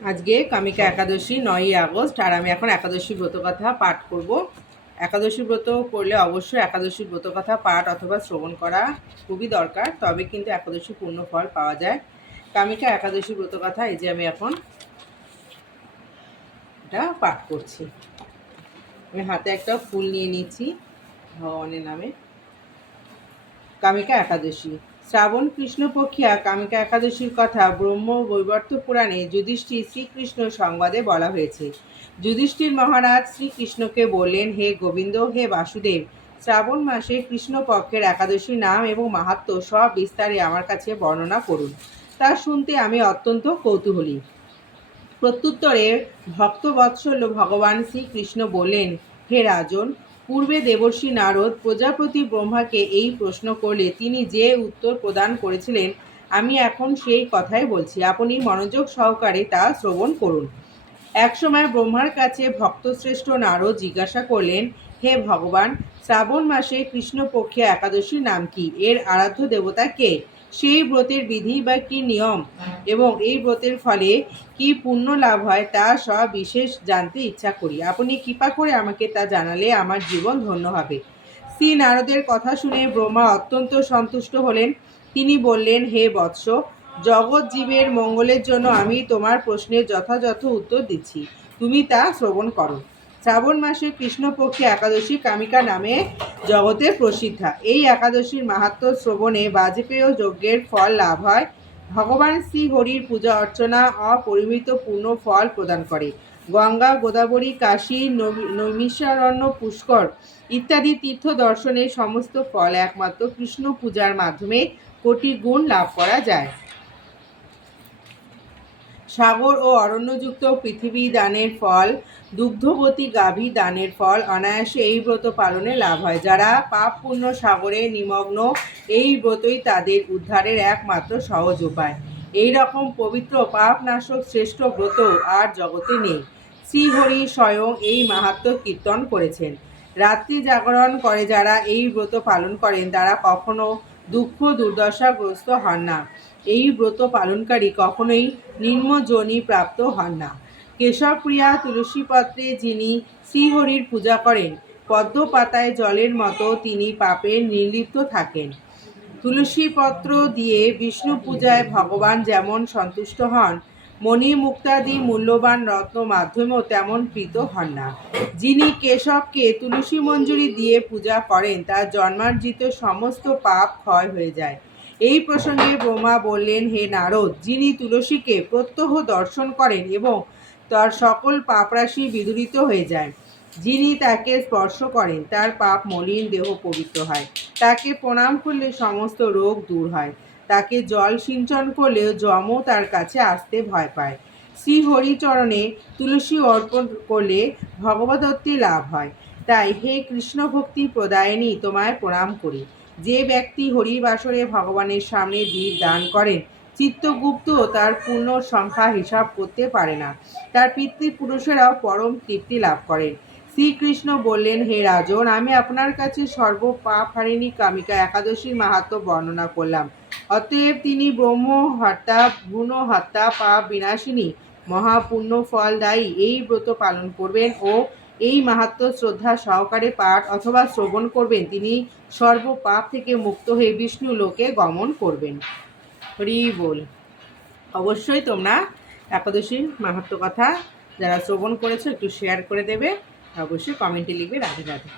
আজকে কামিকা একাদশী 9ই আগস্ট, আর আমি এখন একাদশী ব্রতকথা পাঠ করব। একাদশী ব্রত করলে অবশ্যই একাদশী ব্রতকথা পাঠ অথবা শ্রবণ করা খুবই দরকার, তবে কিন্তু একাদশী পূর্ণ ফল পাওয়া যায়। কামিকা একাদশী ব্রতকথা এই যে আমি এখন এটা পাঠ করছি। আমি হাতে একটা ফুল নিয়ে নিচ্ছি ভগবানের নামে। কামিকা একাদশী। শ্রাবণ কৃষ্ণপক্ষিয়া কামিকা একাদশীর কথা ব্রহ্ম বৈবর্ত পুরাণে যুধিষ্ঠির শ্রীকৃষ্ণ সংবাদে বলা হয়েছে। যুধিষ্ঠির মহারাজ শ্রীকৃষ্ণকে বললেন, হে গোবিন্দ, হে বাসুদেব, শ্রাবণ মাসে কৃষ্ণপক্ষের একাদশীর নাম এবং মাহাত্ম্য সব বিস্তারে আমার কাছে বর্ণনা করুন। তা শুনতে আমি অত্যন্ত কৌতূহলী। প্রত্যুত্তরে ভক্তবৎসল ভগবান শ্রীকৃষ্ণ বললেন, হে রাজন, পূর্বে দেবর্ষি নারদ প্রজাপতি ব্রহ্মাকে এই প্রশ্ন করলে তিনি যে উত্তর প্রদান করেছিলেন, আমি এখন সেই কথাই বলছি। আপনি মনোযোগ সহকারে তা শ্রবণ করুন। একসময় ব্রহ্মার কাছে ভক্তশ্রেষ্ঠ নারদ জিজ্ঞাসা করলেন, হে ভগবান, শ্রাবণ মাসে কৃষ্ণপক্ষে একাদশীর নাম কি? এর আরাধ্য দেবতা কে? সেই ব্রতের বিধি বা কি নিয়ম এবং এই ব্রতের ফলে কি পুণ্য লাভ হয় তা সব বিশেষ জানতে ইচ্ছা করি। আপনি কৃপা করে আমাকে তা জানালে আমার জীবন ধন্য হবে। শ্রী নারদের কথা শুনে ব্রহ্মা অত্যন্ত সন্তুষ্ট হলেন। তিনি বললেন, হে বৎস, জগৎ জীবের মঙ্গলের জন্য আমি তোমার প্রশ্নের যথাযথ উত্তর দিচ্ছি, তুমি তা শ্রবণ করো। শ্রাবণ মাসে কৃষ্ণপক্ষে একাদশী কামিকা নামে জগতে প্রসিদ্ধা। এই একাদশীর মাহাত্ম্য শ্রবণে বাজপেয় যজ্ঞের ফল লাভ হয়। ভগবান শ্রী হরির পূজা অর্চনা অপরিমিত পূর্ণ ফল প্রদান করে। গঙ্গা, গোদাবরী, কাশী, নৈমিষারণ্য, পুষ্কর ইত্যাদি তীর্থ দর্শনের সমস্ত ফল একমাত্র কৃষ্ণ পূজার মাধ্যমে কোটি গুণ লাভ করা যায়। সাগর ও অরণ্যযুক্ত পৃথিবী দানের ফল, দুগ্ধবতী গাভী দানের ফল অনায়াসে এই ব্রত পালনে লাভ হয়। যারা পাপ পুণ্য সাগরে নিমগ্ন, এই ব্রতই তাদের উদ্ধারের একমাত্র সহজ উপায়। এই রকম পবিত্র পাপনাশক শ্রেষ্ঠ ব্রত আর জগতে নেই। শ্রীহরি স্বয়ং এই মাহাত্ম্য কীর্তন করেছেন। রাত্রি জাগরণ করে যারা এই ব্রত পালন করেন তারা কখনো দুঃখ দুর্দশাগ্রস্ত হন না। এই ব্রত পালনকারী কখনোই নিম্নযোনি প্রাপ্ত হন না। কেশবপ্রিয়া তুলসীপত্রে যিনি শ্রীহরির পূজা করেন, পদ্ম পাতায় জলের মতো তিনি পাপের নির্লিপ্ত থাকেন। তুলসীপত্র দিয়ে বিষ্ণু পূজায় ভগবান যেমন সন্তুষ্ট হন, মণি মুক্তাদি মূল্যবান রত্ন মাধ্যমেও তেমন প্রীত হন না। যিনি কেশবকে তুলসী মঞ্জুরি দিয়ে পূজা করেন তার জন্মার্জিত সমস্ত পাপ ক্ষয় হয়ে যায়। এই প্রসঙ্গে ব্রহ্মা বললেন, হে নারদ, যিনি তুলসীকে প্রত্যহ দর্শন করেন এবং তার সকল পাপরাশি বিদূরিত হয়ে যায়, যিনি তাকে স্পর্শ করেন তার পাপ মলিন দেহ পবিত্র হয়, তাকে প্রণাম করলে সমস্ত রোগ দূর হয়, তাকে জল সিঞ্চন করলেও যমও তার কাছে আসতে ভয় পায়। শ্রী হরিচরণে তুলসী অর্পণ করলে ভগবদত্তি লাভ হয়। তাই হে কৃষ্ণ ভক্তি প্রদায়িনী, তোমায় প্রণাম করি। যে ব্যক্তি হরির বাসরে ভগবানের সামনে দীপ দান করেন, চিত্তগুপ্ত তার পূর্ণ সংখ্যা হিসাব করতে পারে না। তার পিতৃপুরুষেরাও পরম কীর্তি লাভ করেন। শ্রীকৃষ্ণ বললেন, হে রাজন, আমি আপনার কাছে সর্ব পাপ হারিণী কামিকা একাদশীর মাহাত্ম্য বর্ণনা করলাম। অতএব তিনি ব্রহ্ম হত্যা, ভ্রূণ হত্যা, পাপ বিনাশিনী, মহাপুণ্য ফলদায়ী এই ব্রত পালন করবেন ও এই মাহাত্ম্য শ্রদ্ধা সহকারে পাঠ অথবা শ্রবণ করবেন, তিনি সর্ব পাপ থেকে মুক্ত হয়ে বিষ্ণু লোকে গমন করবেন। হরি বল। অবশ্যই তোমরা একাদশীর মাহাত্ম্য কথা যারা শ্রবণ করেছো একটু শেয়ার করে দেবে, অবশ্যই কমেন্টে লিখবে রাধে রাধে।